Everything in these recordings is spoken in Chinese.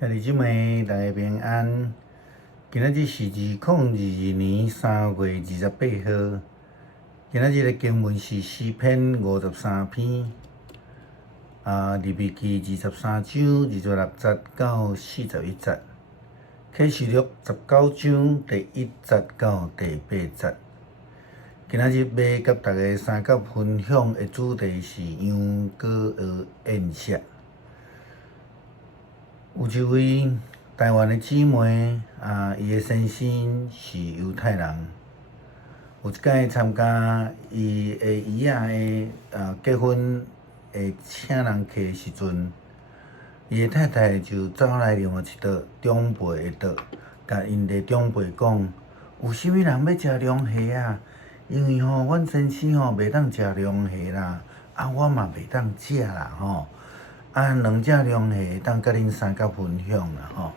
兄弟姊妹，大家平安。今仔日是2022年3月28号。今仔日的经文是诗篇53篇，利未记23章26节到41节，启示录19章第1节到第8节。今仔日要甲大家三角分享的主题是羊羔鹅宴席。有一位台湾的姊妹，伊的先生是犹太人。有一摆参加伊的姨仔的结婚的请人客的时阵，伊的太太就走来另外一桌长辈的桌，甲因的长辈讲：有啥物人要食龙虾啊？因为阮先生袂当食龙虾啦，我嘛袂当食啦两只龙虾会当甲恁三角分享啦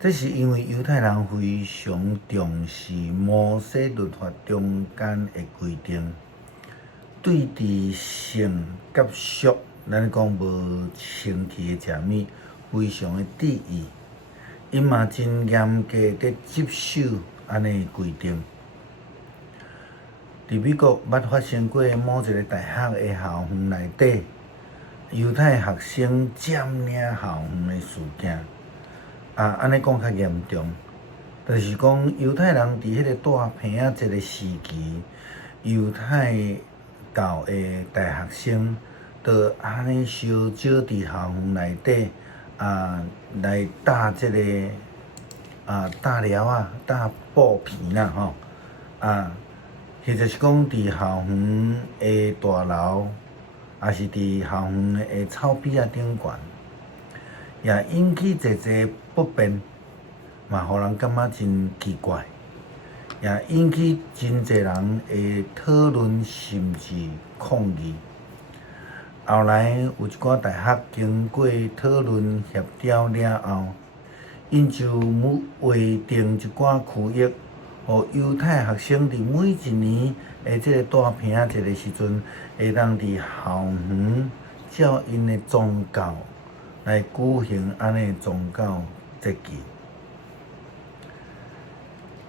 这是因为犹太人非常重视摩西律法中间的规定，对伫性甲俗，咱讲无清气的食物，非常的注意。因嘛真严格伫接守安尼规定。伫美国捌发生过某一个大学的校园内底，犹太学生占领校园的事件，安尼讲较严重，就是讲犹太人伫迄个大平仔节的时期，犹太教的大学生，就安尼烧少伫校园内底，来搭即个搭料搭布片啦或者是讲伫校园的大楼。也是伫校园的草皮顶悬，也引起侪侪不便，嘛，互人感觉真奇怪，也引起真侪人的讨论甚至抗议。后来有一寡大学经过讨论协调了后，因就划定一寡区域，互犹太学生伫每一年的即个大平仔节的时阵，会当伫校园照因的宗教来举行安尼宗教节期。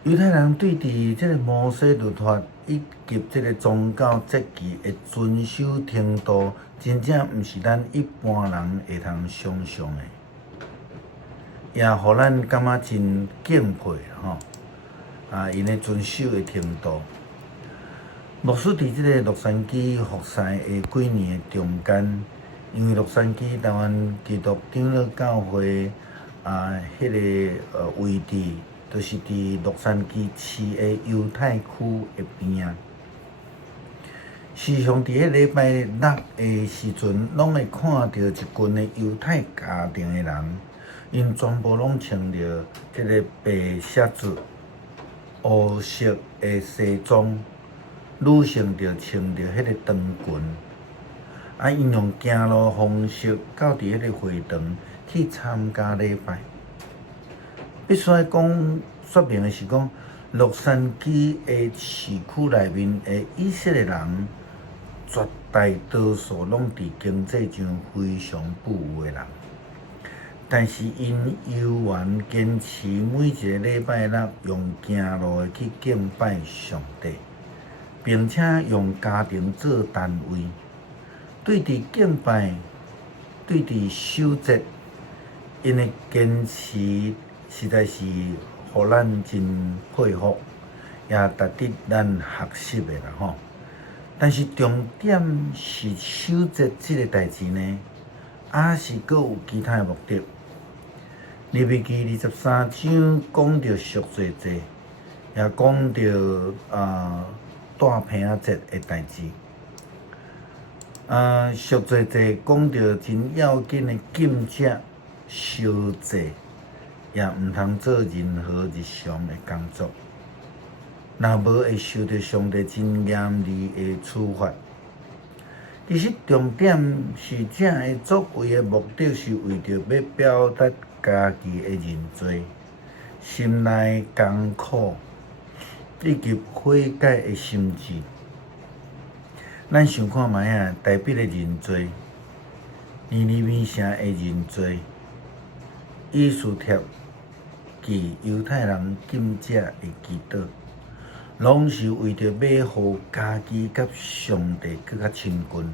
犹太人对伫即个摩西律法以及即个宗教节期的遵守程度，真正毋是咱一般人会通想象的，也互咱感觉真敬佩因的遵守的程度。牧师伫即个洛杉矶服侍的几年的中间，因为洛杉矶台湾基督长老教会迄个位置，就是伫洛杉矶市的犹太区的边啊。时常伫迄礼拜六的时阵，拢会看到一群的犹太家庭的人，因全部拢穿着即个白靴子、黑色的西装。女性就穿着迄个长裙，因用行路方式到伫迄个会堂去参加礼拜。必须要说明的是讲，洛杉矶的市区内面的以色列人，绝大多数拢伫经济上非常富有的人，但是因犹原坚持每一个礼拜六用行路的去敬拜上帝。并且用家庭做单位，对伫敬拜、对伫守节，因的坚持实在是互咱真佩服，也值得咱学习的啦但是重点是守节这个代志呢，是阁有其他的目的。利未记23章讲到赎罪节，也讲到大平仔节的代志，赎罪节讲到真要紧的禁食、烧祭，也毋通做任何日常的工作，若无会受到上帝真严厉的处罚。其实重点是这样的作为的目的是为着要表达家己的认罪、心内艰苦。以及悔改的心志，咱想看觅代笔的认罪，尼尼微城的认罪，以斯帖记犹太人禁食的祈祷，拢是为着要互家己甲上帝更较亲近，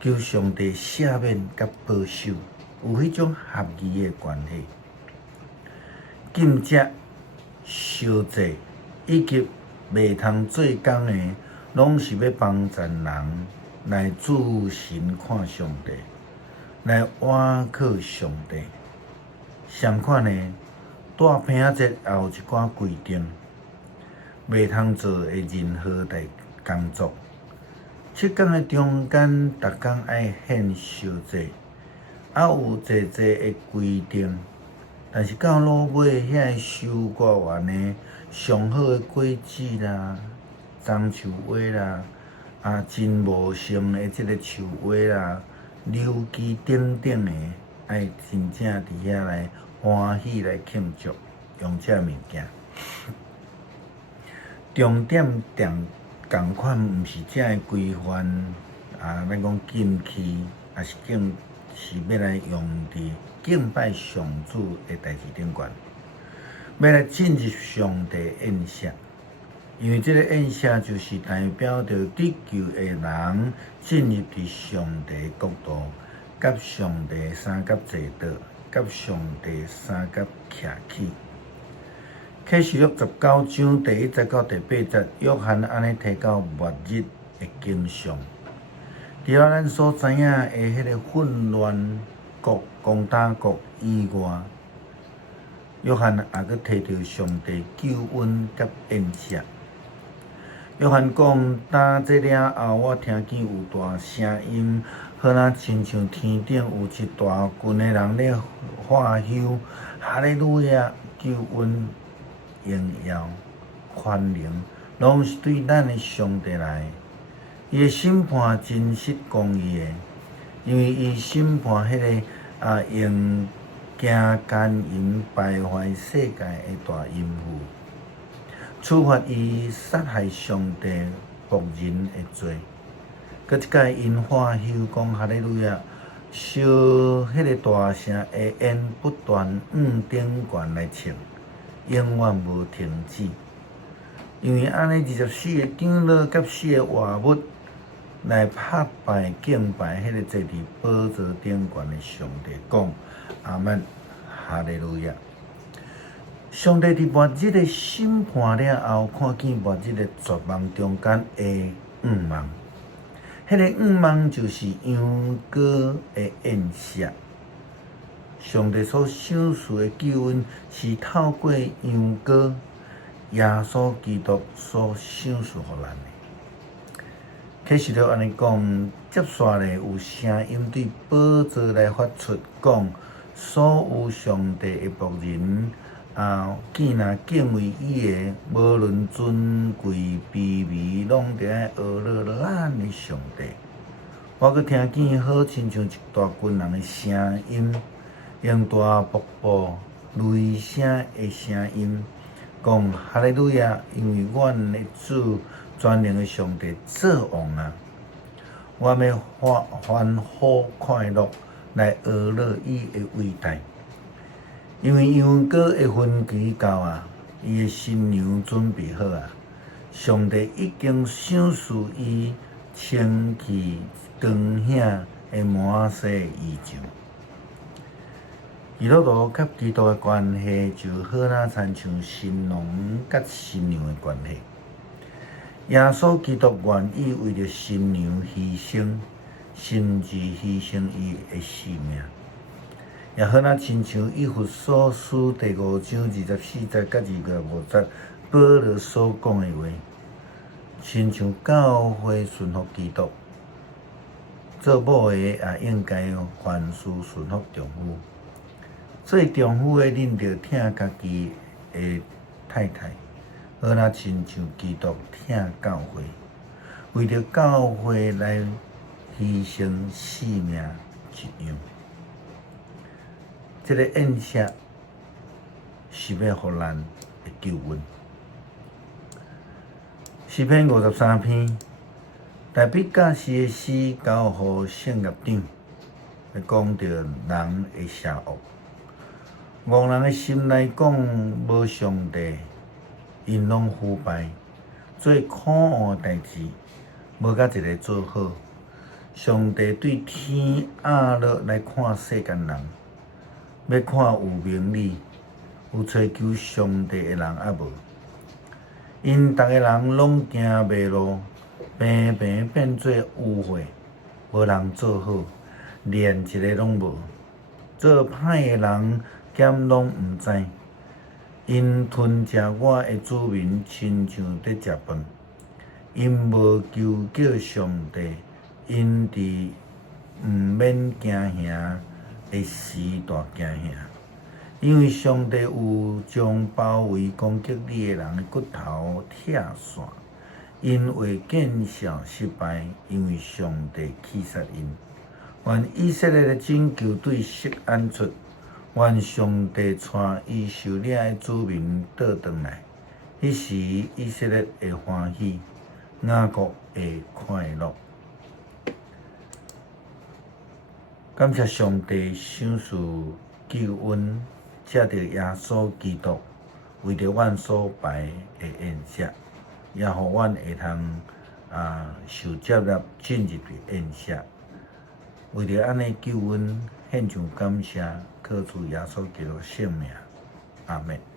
求上帝赦免甲保守，有迄种合意的关系。禁食、烧祭以及袂通做工的，拢是要帮助人来自神看上帝，来倚靠上帝。相款呢，大平安节也有一寡规定，袂通做的任何代工作。7天的中间，逐工爱献烧祭，有济的规定。但是到落尾遐收割完呢，上好的果子啦、樟树花啦、真无心的即个树花啦、柳枝等等的，爱真正伫遐来欢喜来庆祝，用这物件。重点共款，毋是这个规范咱讲禁忌，也是要来用伫敬拜上主的代志顶悬，要来进入上帝宴舍。因为这个宴舍就是代表着地球的人进入伫上帝国度，甲上帝三甲坐倒，甲上帝三甲徛起。启示录19章第1节到第8节，约翰安尼提到末日的景象。除了咱所知影的迄个混乱国、攻打国以外，约翰也佫提到上帝救恩甲宴舍。约翰讲，当这了后，我听见有大声音，好若亲像天顶有一大群的人咧喝休，哈利路亚！救恩、荣耀、宽容，拢是对咱的上帝来。伊的审判真实公义的，因为伊审判迄个用行奸淫败坏世界的大淫妇，处罚伊杀害上帝仆人的罪。佮即届因欢喜讲哈利路亚，烧迄个大声的烟不断往顶悬来唱，永远无停止。因为安尼24个长老甲4个活物来拍拜敬拜迄个坐伫宝座顶悬的上帝，讲阿们，哈利路亚。上帝伫末日的审判了后，看见末日的绝望中间的五望，迄个五望就是羊羔的宴舍。上帝所赏赐的救恩是透过羊羔耶稣基督所赏赐互咱的。启示录安尼讲，接下来有声音对宝座来发出，讲所有上帝的仆人见若敬畏伊的，无论尊贵卑微，拢得爱学乐咱的上帝。我佫听见好亲像一大群人的声音，用大瀑布、雷声的声音，讲哈利路亚，因为阮的主全能的上帝作王啊！我要欢呼快乐来学乐伊的伟大，因为羊羔的分期到啊，伊的新娘准备好啊！上帝已经赏赐伊清气光显的满世衣裳。基督徒甲基督的关系，就好若亲像新郎甲新娘的关系。耶稣基督愿意为着新娘牺牲，甚至牺牲伊的性命，也好若亲像以弗所书第5章24节甲25节保罗所讲的话，亲像教会顺服基督，做某的也应该凡事顺服丈夫。做丈夫的，恁着疼家己的太太，好若亲像基督疼教会，为着教会来牺牲性命一样。这个宴舍是要互咱的救恩。诗篇53篇，大卫教士的诗交予圣乐长，来讲着人的邪恶。愚人的心内讲无上帝，因拢腐败，做可恶的代志，无甲一个做好。上帝对天压落来看世间人，要看有明理、有追求上帝的人抑无。因逐个人拢行迷路，平平变做污秽，无人做好，连一个拢无。做歹的人兼拢毋知，因吞食我的子民，亲像伫食饭。因无求叫上帝，因伫毋免惊吓的时大惊吓。因为上帝有将包围攻击你的人的骨头拆散，因为见效失败，因为上帝气杀因。愿以色列的拯救对释安出，愿上帝带伊受领的子民倒转来。迄时以色列会欢喜，雅各会快乐。感谢上帝赏赐救恩，借着耶稣基督为着阮所排的宴席，也互阮会通受接纳进入的宴席。为着安尼救恩，献上感谢，靠主耶稣基督圣名，阿门。